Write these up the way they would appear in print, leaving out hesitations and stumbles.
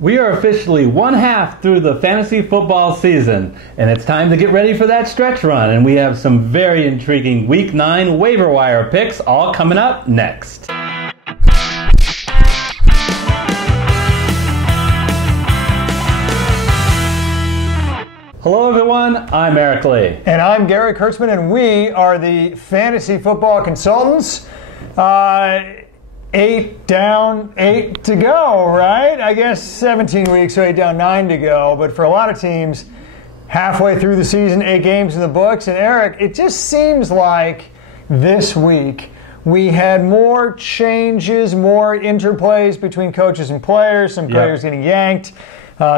We are officially one half through the fantasy football season, and it's time to get ready for that stretch run. And we have some very intriguing Week 9 waiver wire picks all coming up next. Hello everyone, I'm Eric Lee. And I'm Gary Kurtzman, and we are the Fantasy Football Consultants. 8 down, 8 to go, right? I guess 17 weeks, so 8 down, 9 to go. But for a lot of teams, halfway through the season, 8 games in the books. And Eric, it just seems like this week we had more changes, more interplays between coaches and players, some players getting yanked,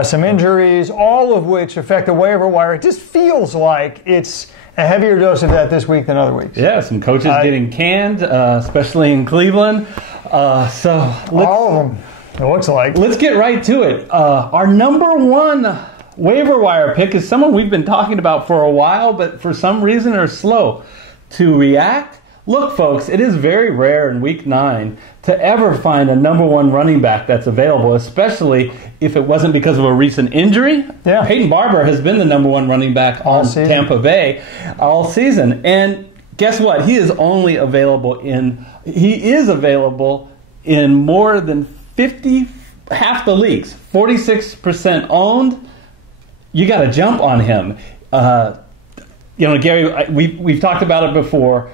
some injuries, all of which affect the waiver wire. It just feels like it's a heavier dose of that this week than other weeks. Yeah, some coaches getting canned, especially in Cleveland. All of them, it looks like. Let's get right to it. Our number one waiver wire pick is someone we've been talking about for a while, but for some reason are slow to react. Look, folks, it is very rare in Week 9 to ever find a number one running back that's available, especially if it wasn't because of a recent injury. Yeah. Peyton Barber has been the number one running back on Tampa Bay all season. And guess what? He is available in more than 50, half the leagues, 46% owned. You got to jump on him. Gary, we've talked about it before.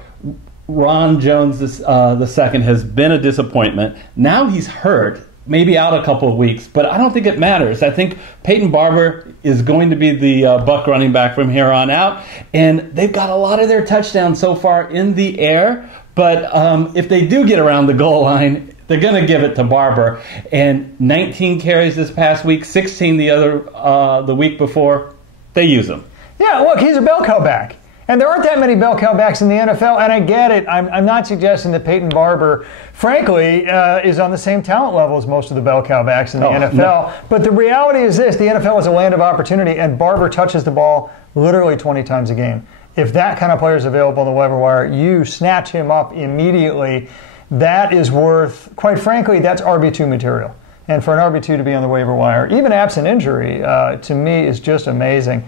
Ron Jones the second has been a disappointment. Now he's hurt, maybe out a couple of weeks, but I don't think it matters. I think Peyton Barber is going to be the Buck running back from here on out, and they've got a lot of their touchdowns so far in the air, but if they do get around the goal line, they're going to give it to Barber. And 19 carries this past week, 16 the week before. They use him. Yeah, look, he's a bell cow back. And there aren't that many bell cow backs in the NFL, and I get it. I'm not suggesting that Peyton Barber, frankly, is on the same talent level as most of the bell cow backs in the NFL. No. But the reality is this: the NFL is a land of opportunity, and Barber touches the ball literally 20 times a game. If that kind of player is available on the waiver wire, you snatch him up immediately. That is worth, quite frankly, that's RB2 material. And for an RB2 to be on the waiver wire, even absent injury, to me is just amazing.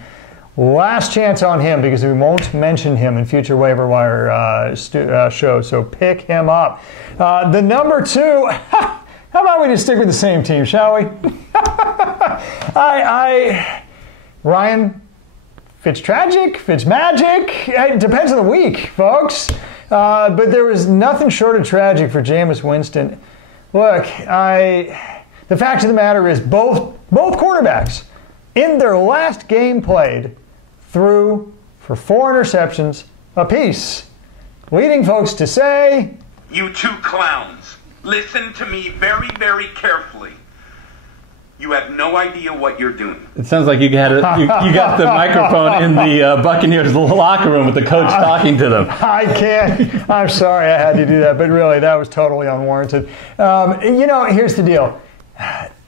Last chance on him because we won't mention him in future waiver wire shows, so pick him up. The number 2, how about we just stick with the same team, shall we? Ryan Fitztragic, Fitzmagic, it depends on the week, folks. But there was nothing short of tragic for Jameis Winston. Look, the fact of the matter is both quarterbacks in their last game played threw for 4 interceptions apiece, leading folks to say, "You two clowns, listen to me very, very carefully. You have no idea what you're doing." It sounds like you got the microphone in the Buccaneers locker room with the coach talking to them. I can't. I'm sorry I had to do that, but really that was totally unwarranted. Here's the deal.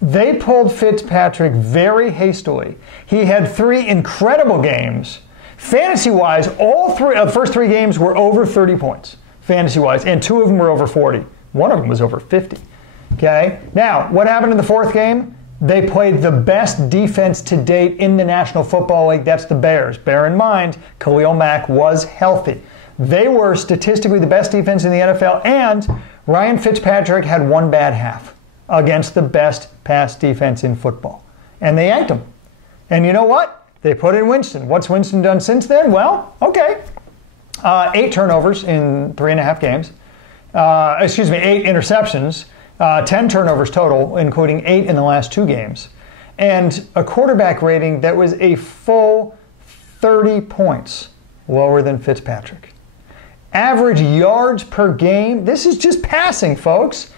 They pulled Fitzpatrick very hastily. He had 3 incredible games. Fantasy-wise, all the first 3 games were over 30 points, fantasy-wise, and 2 of them were over 40. One of them was over 50. Okay? Now, what happened in the 4th game? They played the best defense to date in the National Football League. That's the Bears. Bear in mind, Khalil Mack was healthy. They were statistically the best defense in the NFL, and Ryan Fitzpatrick had 1 bad half against the best pass defense in football. And they yanked him. And you know what? They put in Winston. What's Winston done since then? Well, okay. 8 turnovers in 3.5 games. 8 interceptions. 10 turnovers total, including 8 in the last 2 games. And a quarterback rating that was a full 30 points lower than Fitzpatrick. Average yards per game, this is just passing, folks.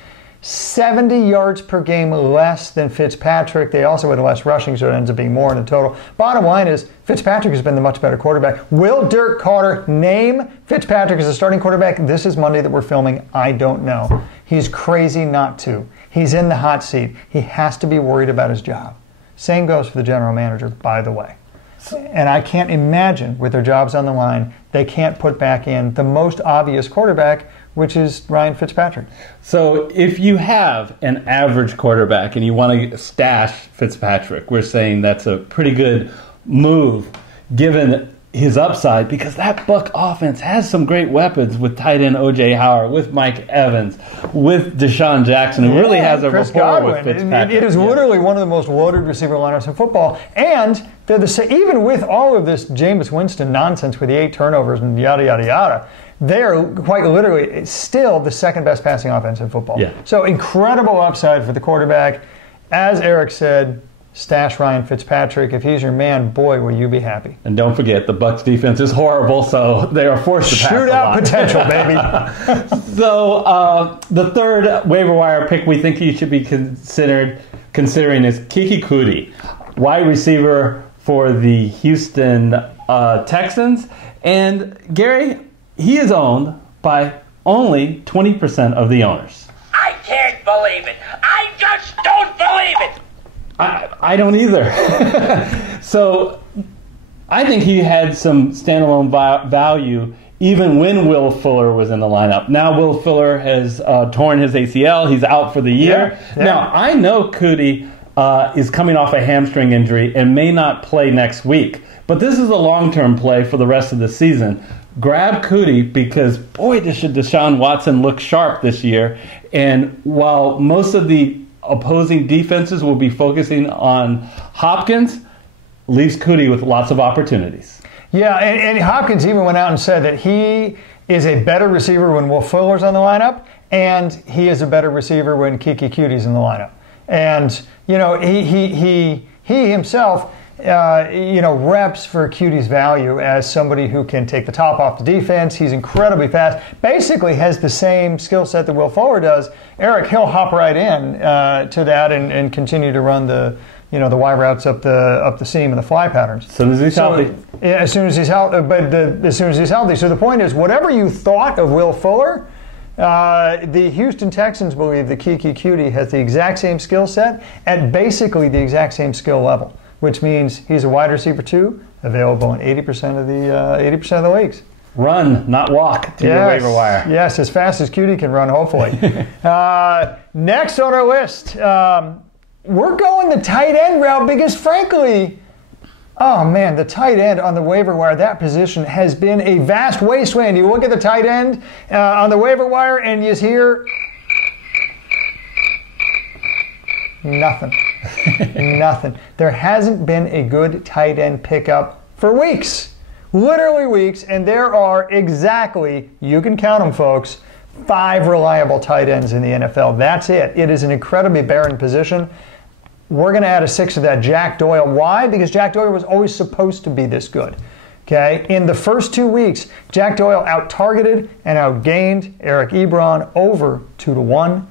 70 yards per game less than Fitzpatrick. They also had less rushing, so it ends up being more in the total. Bottom line is, Fitzpatrick has been the much better quarterback. Will Dirk Carter name Fitzpatrick as a starting quarterback? This is Monday that we're filming. I don't know. He's crazy not to. He's in the hot seat. He has to be worried about his job. Same goes for the general manager, by the way. And I can't imagine, with their jobs on the line, they can't put back in the most obvious quarterback, which is Ryan Fitzpatrick. So if you have an average quarterback and you want to stash Fitzpatrick, we're saying that's a pretty good move given his upside, because that Buck offense has some great weapons with tight end O.J. Howard, with Mike Evans, with Deshaun Jackson, who really has a Chris rapport Godwin. with Fitzpatrick. It is literally one of the most loaded receiver lineups in football. And they're even with all of this Jameis Winston nonsense with the 8 turnovers and yada, yada, yada, they are quite literally still the second best passing offense in football. Yeah. So incredible upside for the quarterback. As Eric said, stash Ryan Fitzpatrick. If he's your man, boy, will you be happy. And don't forget, the Bucs defense is horrible, so they are forced to pass a lot. Shootout potential, baby. So the third waiver wire pick we think he should be considering is Kiki Kuti, wide receiver for the Houston Texans. And Gary, he is owned by only 20% of the owners. I can't believe it. I just don't believe it. I don't either. So I think he had some standalone value even when Will Fuller was in the lineup. Now Will Fuller has torn his ACL. He's out for the year. Yeah. Now, I know Kuti is coming off a hamstring injury and may not play next week. But this is a long-term play for the rest of the season. Grab Kuti because, boy, should Deshaun Watson look sharp this year. And while most of the opposing defenses will be focusing on Hopkins, leaves Kuti with lots of opportunities. Yeah, and Hopkins even went out and said that he is a better receiver when Will Fuller's on the lineup, and he is a better receiver when Kiki Kuti's in the lineup. And, you know, he himself, reps for Kuti's value as somebody who can take the top off the defense. He's incredibly fast. Basically has the same skill set that Will Fuller does. Eric, he'll hop right in to that and continue to run the Y routes up the seam and the fly patterns. As soon as he's healthy. Yeah, as soon as he's healthy. As soon as he's healthy. So the point is, whatever you thought of Will Fuller, the Houston Texans believe that Kiki Kuti has the exact same skill set at basically the exact same skill level, which means he's a wide receiver too, available in 80% of the leagues. Run, not walk, to your waiver wire. Yes, as fast as Kuti can run, hopefully. Next on our list, we're going the tight end route because, frankly, the tight end on the waiver wire, that position has been a vast wasteland. You look at the tight end on the waiver wire and you hear nothing. Nothing. There hasn't been a good tight end pickup for weeks. Literally weeks. And there are exactly, you can count them, folks, 5 reliable tight ends in the NFL. That's it. It is an incredibly barren position. We're going to add a 6th to that, Jack Doyle. Why? Because Jack Doyle was always supposed to be this good. Okay? In the first 2 weeks, Jack Doyle out-targeted and outgained Eric Ebron over 2-1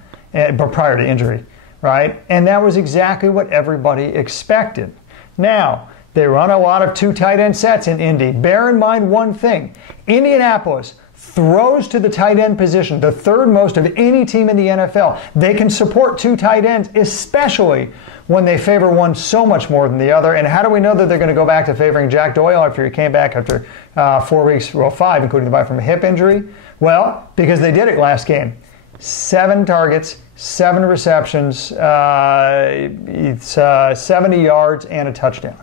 prior to injury. Right? And that was exactly what everybody expected. Now, they run a lot of 2 tight end sets in Indy. Bear in mind one thing. Indianapolis throws to the tight end position, the 3rd most of any team in the NFL. They can support 2 tight ends, especially when they favor one so much more than the other. And how do we know that they're going to go back to favoring Jack Doyle after he came back after 4 weeks, 5, including the bye from a hip injury? Well, because they did it last game. 7 targets, 7 receptions, 70 yards, and a touchdown.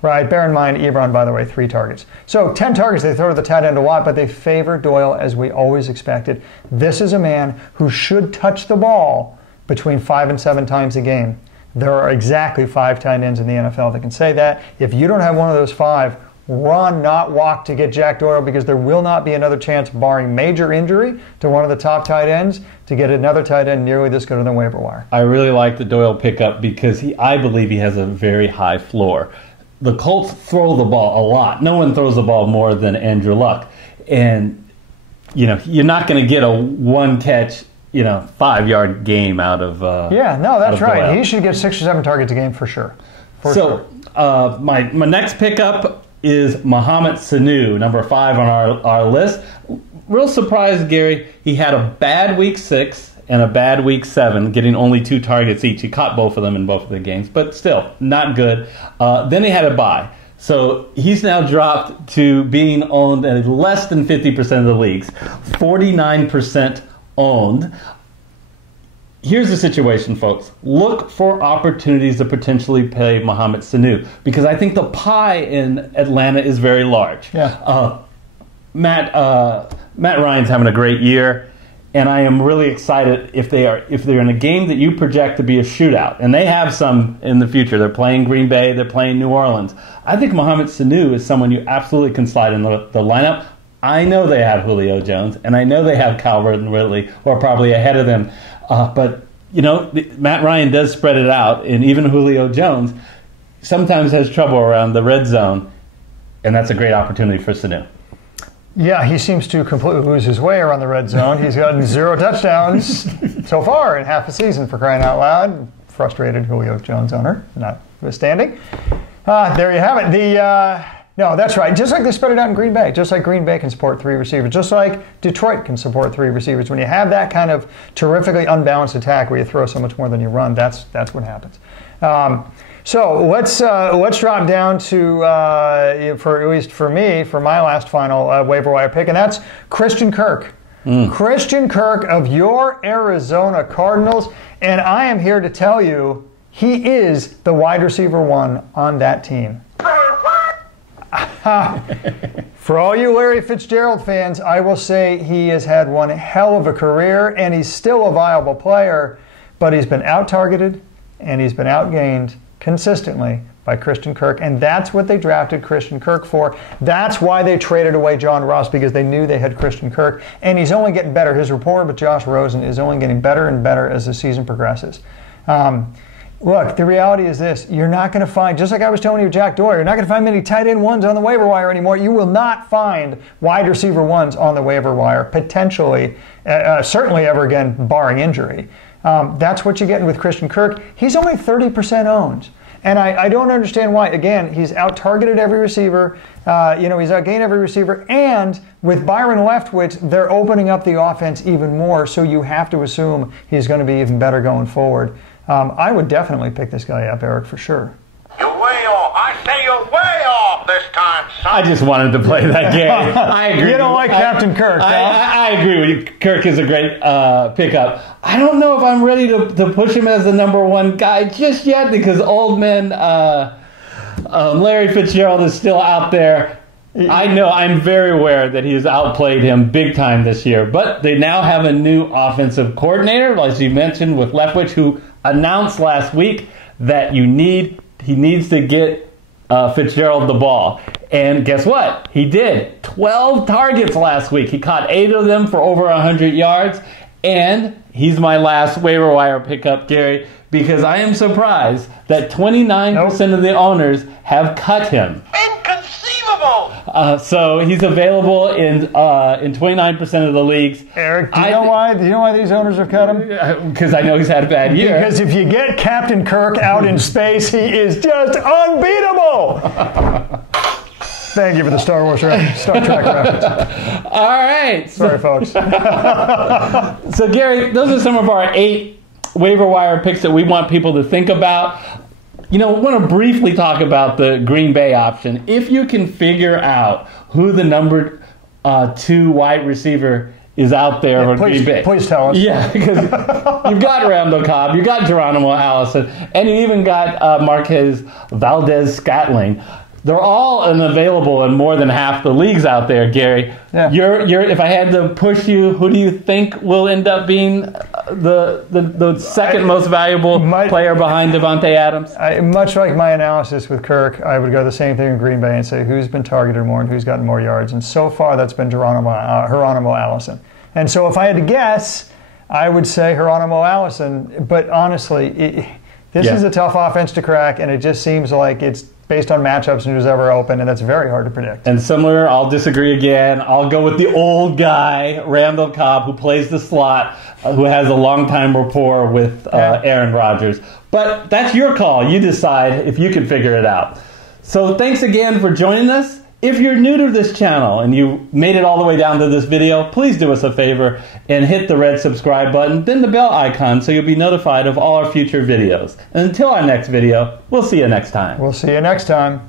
Right? Bear in mind, Ebron, by the way, 3 targets. So 10 targets, they throw to the tight end a lot, but they favor Doyle as we always expected. This is a man who should touch the ball between 5 and 7 times a game. There are exactly 5 tight ends in the NFL that can say that. If you don't have one of those 5, run, not walk to get Jack Doyle, because there will not be another chance, barring major injury to one of the top tight ends, to get another tight end nearly this good on the waiver wire. I really like the Doyle pickup because I believe he has a very high floor. The Colts throw the ball a lot. No one throws the ball more than Andrew Luck. And, you're not going to get a 1-catch, 5-yard game out of that's right. Doyle. He should get 6 or 7 targets a game for sure. My next pickup is Mohamed Sanu, number 5 on our list. Real surprised, Gary. He had a bad week 6 and a bad week 7, getting only 2 targets each. He caught both of them in both of the games, but still, not good. Then he had a bye. So he's now dropped to being owned at less than 50% of the leagues, 49% owned. Here's the situation, folks. Look for opportunities to potentially play Mohamed Sanu, because I think the pie in Atlanta is very large. Yeah. Matt Ryan's having a great year, and I am really excited if they're in a game that you project to be a shootout, and they have some in the future. They're playing Green Bay, they're playing New Orleans. I think Mohamed Sanu is someone you absolutely can slide in the lineup. I know they have Julio Jones, and I know they have Calvert and Ridley, who are probably ahead of them. But, you know, Matt Ryan does spread it out, and even Julio Jones sometimes has trouble around the red zone, and that's a great opportunity for Sanu. Yeah, he seems to completely lose his way around the red zone. He's gotten 0 touchdowns so far in half a season, for crying out loud. Frustrated Julio Jones owner, notwithstanding. There you have it. No, that's right. Just like they spread it out in Green Bay, just like Green Bay can support 3 receivers, just like Detroit can support 3 receivers. When you have that kind of terrifically unbalanced attack where you throw so much more than you run, that's what happens. So let's drop down to, for at least for me, for my last final waiver wire pick, and that's Christian Kirk. Christian Kirk of your Arizona Cardinals, and I am here to tell you he is the wide receiver 1 on that team. For all you Larry Fitzgerald fans, I will say he has had one hell of a career, and he's still a viable player, but he's been out-targeted, and he's been outgained consistently by Christian Kirk, and that's what they drafted Christian Kirk for. That's why they traded away John Ross, because they knew they had Christian Kirk, and he's only getting better. His rapport with Josh Rosen is only getting better and better as the season progresses. Look, the reality is this. You're not going to find, just like I was telling you, Jack Doyle, you're not going to find many tight end 1s on the waiver wire anymore. You will not find wide receiver 1s on the waiver wire, potentially, certainly ever again, barring injury. That's what you're getting with Christian Kirk. He's only 30% owned. And I don't understand why. Again, he's out-targeted every receiver. He's outgained every receiver. And with Byron Leftwich, they're opening up the offense even more, so you have to assume he's going to be even better going forward. I would definitely pick this guy up, Eric, for sure. You're way off. I say you're way off this time, son. I just wanted to play that game. I agree. You don't like Captain Kirk, huh? I agree with you. Kirk is a great pickup. I don't know if I'm ready to push him as the number 1 guy just yet, because old man Larry Fitzgerald is still out there. I know, I'm very aware that he has outplayed him big time this year, but they now have a new offensive coordinator, as you mentioned, with Leftwich, who announced last week that he needs to get Fitzgerald the ball. And guess what? He did. 12 targets last week. He caught 8 of them for over 100 yards. And he's my last waiver wire pickup, Gary, because I am surprised that 29% of the owners have cut him. Inconceivable! So he's available in 29% of the leagues. Eric, do you know why these owners have cut him? Because I know he's had a bad year. Because if you get Captain Kirk out in space, he is just unbeatable. Thank you for the Star Trek reference. All right. Sorry, folks. So, Gary, those are some of our 8 waiver wire picks that we want people to think about. You know, I want to briefly talk about the Green Bay option. If you can figure out who the number 2 wide receiver is out there for Green Bay. Please tell us. Yeah, because you've got Randall Cobb, you've got Geronimo Allison, and you even got Marquez Valdez-Scantling. They're all unavailable in more than half the leagues out there, Gary. Yeah. If I had to push you, who do you think will end up being the second most valuable player behind Devontae Adams? Much like my analysis with Kirk, I would go the same thing in Green Bay and say who's been targeted more and who's gotten more yards. And so far, that's been Geronimo Allison. And so if I had to guess, I would say Geronimo Allison. But honestly, this is a tough offense to crack, and it just seems like it's based on matchups and who's ever open, and that's very hard to predict. And similar, I'll disagree again. I'll go with the old guy, Randall Cobb, who plays the slot, who has a long-time rapport with Aaron Rodgers. But that's your call. You decide if you can figure it out. So thanks again for joining us. If you're new to this channel and you made it all the way down to this video, please do us a favor and hit the red subscribe button, then the bell icon, so you'll be notified of all our future videos. And until our next video, we'll see you next time. We'll see you next time.